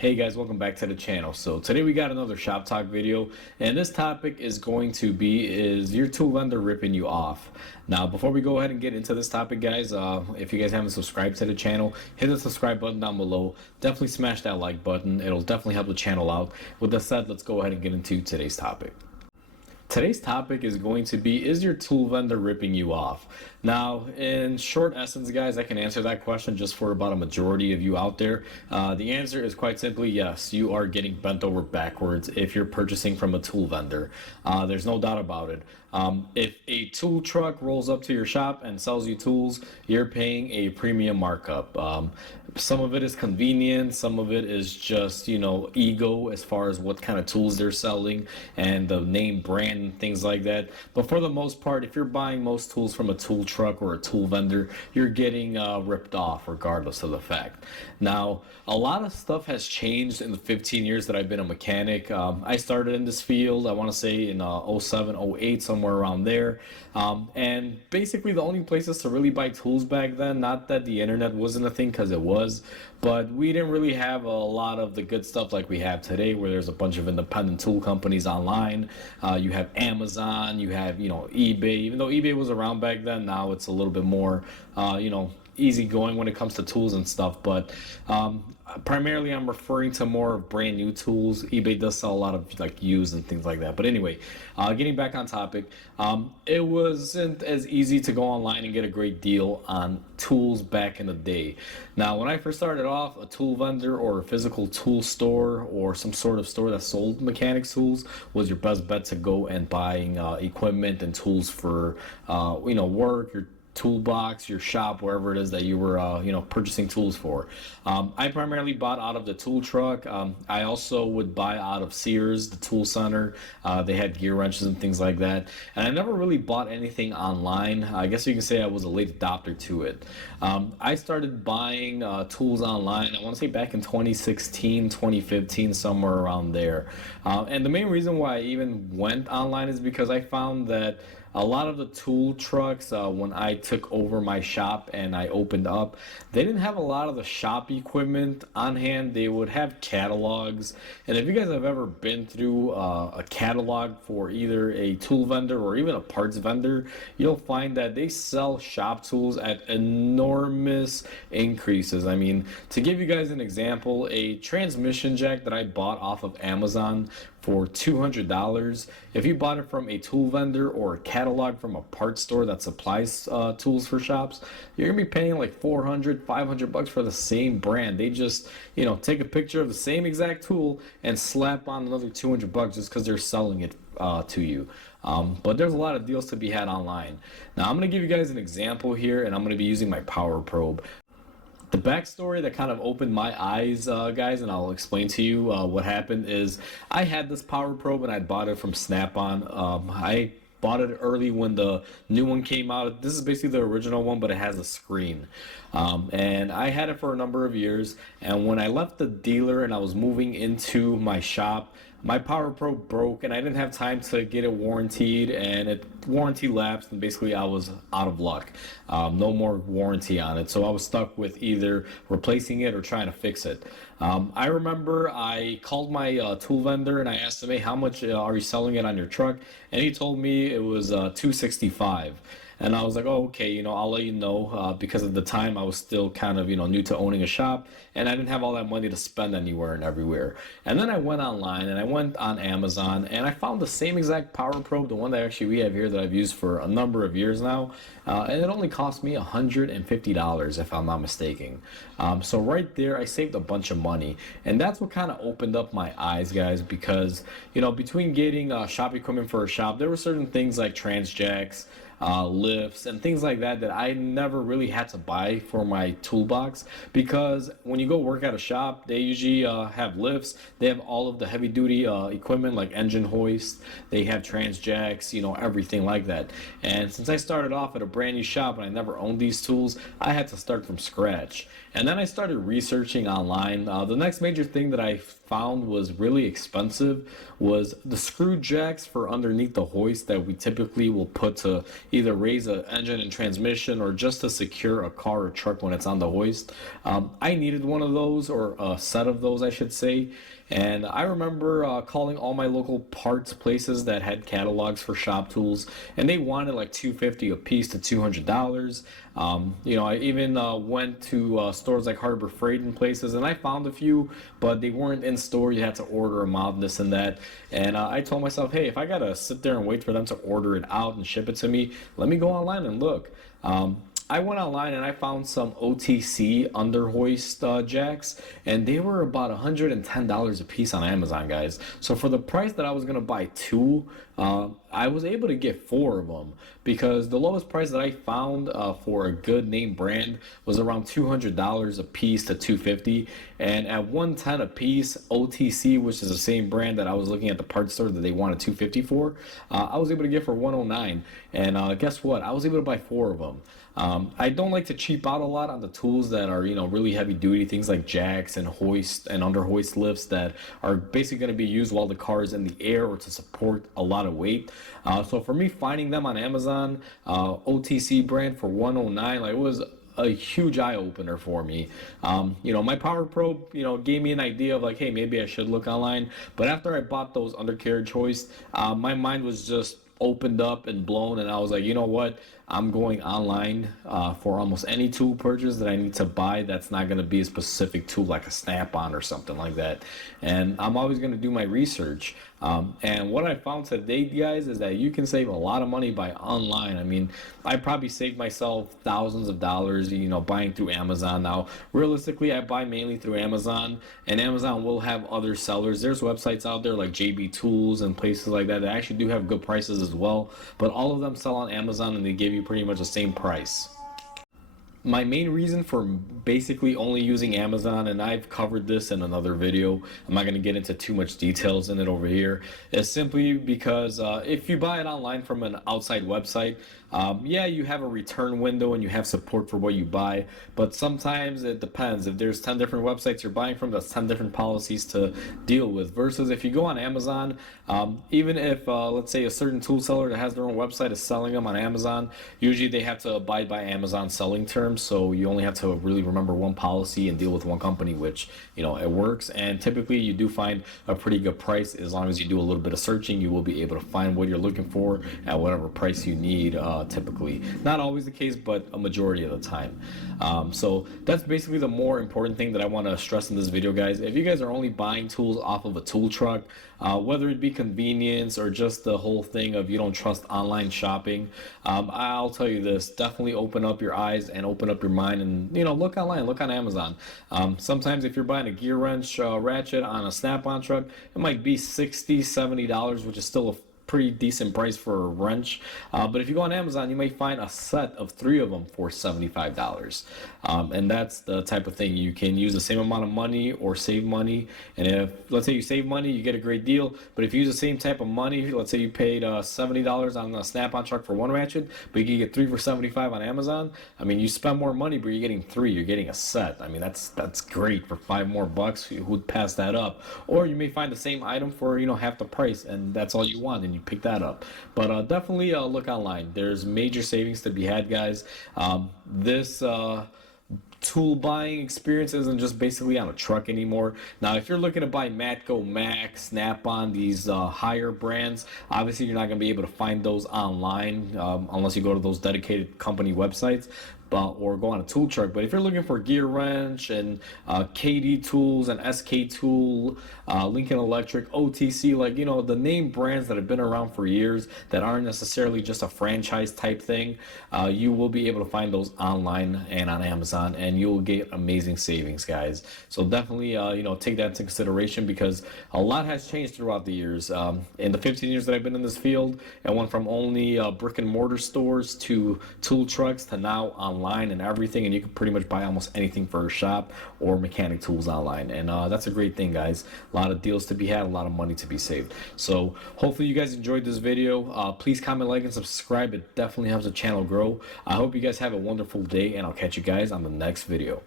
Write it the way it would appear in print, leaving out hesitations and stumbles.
Hey guys, welcome back to the channel. So today we got another shop talk video, and this topic is going to be, is your tool vendor ripping you off? Now before we go ahead and get into this topic, guys, if you guys haven't subscribed to the channel, hit the subscribe button down below. Definitely smash that like button. It'll definitely help the channel out. With that said, let's go ahead and get into today's topic. Today's topic is going to be, is your tool vendor ripping you off? Now, in short essence, guys, I can answer that question just for about a majority of you out there. The answer is quite simply yes, you are getting bent over backwards if you're purchasing from a tool vendor. There's no doubt about it. If a tool truck rolls up to your shop and sells you tools, you're paying a premium markup. Some of it is convenience, some of it is just, ego as far as what kind of tools they're selling and the name brand and things like that. But for the most part, if you're buying most tools from a tool truck or a tool vendor, you're getting ripped off regardless of the fact. Now, a lot of stuff has changed in the 15 years that I've been a mechanic. I started in this field, I want to say in 07, 08, somewhere around there. And basically the only places to really buy tools back then, not that the internet wasn't a thing, because it was, but we didn't really have a lot of the good stuff like we have today, where there's a bunch of independent tool companies online. You have Amazon, you have, eBay. Even though eBay was around back then, now it's a little bit more, easy going when it comes to tools and stuff. But primarily I'm referring to more of brand new tools. eBay does sell a lot of like used and things like that. But anyway, getting back on topic, it wasn't as easy to go online and get a great deal on tools back in the day. Now, when I first started off, a tool vendor or a physical tool store or some sort of store that sold mechanics tools was your best bet to go and buying equipment and tools for work, your toolbox, your shop, wherever it is that you were purchasing tools for. I primarily bought out of the tool truck. I also would buy out of Sears, the tool center. They had gear wrenches and things like that, and I never really bought anything online. I guess you can say I was a late adopter to it. I started buying tools online, I want to say back in 2016, 2015, somewhere around there. And the main reason why I even went online is because I found that a lot of the tool trucks, when I took over my shop and I opened up, they didn't have a lot of the shop equipment on hand. They would have catalogs. And if you guys have ever been through a catalog for either a tool vendor or even a parts vendor, you'll find that they sell shop tools at enormous increases. I mean, to give you guys an example, a transmission jack that I bought off of Amazon for $200. If you bought it from a tool vendor or a catalog from a parts store that supplies tools for shops, you're gonna be paying like 400, 500 bucks for the same brand. They just, take a picture of the same exact tool and slap on another 200 bucks just because they're selling it to you. But there's a lot of deals to be had online. Now I'm gonna give you guys an example here, and I'm gonna be using my power probe. The backstory that kind of opened my eyes, guys, and I'll explain to you what happened, is I had this power probe and I bought it from Snap-on. I bought it early when the new one came out. This is basically the original one, but it has a screen. And I had it for a number of years, and when I left the dealer and I was moving into my shop, my power probe broke and I didn't have time to get it warranted, and it warranty lapsed, and basically I was out of luck. No more warranty on it, so I was stuck with either replacing it or trying to fix it. I remember I called my tool vendor and I asked him, hey, how much are you selling it on your truck? And he told me it was $265. And I was like, oh, okay, I'll let you know, because at the time I was still kind of, new to owning a shop, and I didn't have all that money to spend anywhere and everywhere. And then I went online and I went on Amazon and I found the same exact power probe, the one that actually we have here that I've used for a number of years now, and it only cost me $150 if I'm not mistaken. So right there, I saved a bunch of money, and that's what kind of opened up my eyes, guys, because, between getting shop equipment for a shop, there were certain things like trans jacks, lifts and things like that that I never really had to buy for my toolbox, because when you go work at a shop, they usually have lifts. They have all of the heavy duty equipment like engine hoist, they have trans jacks, everything like that. And since I started off at a brand new shop and I never owned these tools, I had to start from scratch. And then I started researching online. The next major thing that I found was really expensive was the screw jacks for underneath the hoist that we typically will put to, either raise an engine and transmission or just to secure a car or truck when it's on the hoist. I needed one of those, or a set of those, I should say. And I remember calling all my local parts places that had catalogs for shop tools, and they wanted like $250 a piece to $200. I even went to stores like Harbor Freight and places, and I found a few, but they weren't in store. You had to order them out, and this and that. And I told myself, hey, if I gotta sit there and wait for them to order it out and ship it to me, let me go online and look. I went online and I found some OTC under hoist jacks, and they were about $110 a piece on Amazon, guys. So for the price that I was gonna buy two, I was able to get four of them, because the lowest price that I found for a good name brand was around $200 a piece to $250, and at $110 a piece, OTC, which is the same brand that I was looking at the parts store that they wanted $250 for, I was able to get for $109. And guess what? I was able to buy four of them. I don't like to cheap out a lot on the tools that are, really heavy duty, things like jacks and hoist and under hoist lifts that are basically going to be used while the car is in the air or to support a lot of weight. So for me, finding them on Amazon, OTC brand for $109, like, it was a huge eye opener for me. My Power Probe, gave me an idea of like, hey, maybe I should look online. But after I bought those undercarriage hoists, my mind was just opened up and blown, and I was like, you know what? I'm going online for almost any tool purchase that I need to buy that's not going to be a specific tool like a Snap-on or something like that. And I'm always going to do my research. And what I found today, guys, is that you can save a lot of money by online. I mean, I probably saved myself thousands of dollars, buying through Amazon. Now, realistically, I buy mainly through Amazon, and Amazon will have other sellers. There's websites out there like JB Tools and places like that that actually do have good prices as well. But all of them sell on Amazon, and they give you pretty much the same price. My main reason for basically only using Amazon, and I've covered this in another video, I'm not going to get into too much details in it over here, is simply because if you buy it online from an outside website, yeah, you have a return window and you have support for what you buy, but sometimes it depends. If there's 10 different websites you're buying from, that's 10 different policies to deal with, versus if you go on Amazon, even if let's say a certain tool seller that has their own website is selling them on Amazon, usually they have to abide by Amazon selling terms, so you only have to really remember one policy and deal with one company, which it works. And typically you do find a pretty good price. As long as you do a little bit of searching, you will be able to find what you're looking for at whatever price you need. Typically, not always the case, but a majority of the time. So that's basically the more important thing that I want to stress in this video, guys. If you guys are only buying tools off of a tool truck, whether it be convenience or just the whole thing of you don't trust online shopping, I'll tell you this: definitely open up your eyes and open up your mind, and look online, look on Amazon. Sometimes if you're buying a gear wrench ratchet on a Snap-on truck, it might be $60-$70, which is still a pretty decent price for a wrench. But if you go on Amazon, you may find a set of 3 of them for $75. And that's the type of thing. You can use the same amount of money or save money. And if, let's say you save money, you get a great deal. But if you use the same type of money, let's say you paid $70 on a Snap-on truck for 1 ratchet, but you can get 3 for $75 on Amazon. I mean, you spend more money, but you're getting 3. You're getting a set. I mean, that's great for $5 more. Who'd pass that up? Or you may find the same item for half the price, and that's all you want, and you pick that up. But definitely look online. There's major savings to be had, guys. This tool buying experience isn't just basically on a truck anymore. Now, if you're looking to buy Matco, Max, Snap-on, these higher brands, obviously you're not going to be able to find those online unless you go to those dedicated company websites. Or go on a tool truck. But if you're looking for gear wrench and KD tools and SK tool, Lincoln Electric, OTC, like the name brands that have been around for years that aren't necessarily just a franchise type thing, you will be able to find those online and on Amazon, and you'll get amazing savings, guys. So definitely take that into consideration, because a lot has changed throughout the years. In the 15 years that I've been in this field, I went from only brick and mortar stores to tool trucks to now online and everything, and you can pretty much buy almost anything for a shop or mechanic tools online. And that's a great thing, guys. A lot of deals to be had, a lot of money to be saved. So hopefully you guys enjoyed this video. Please comment, like, and subscribe. It definitely helps the channel grow. I hope you guys have a wonderful day, and I'll catch you guys on the next video.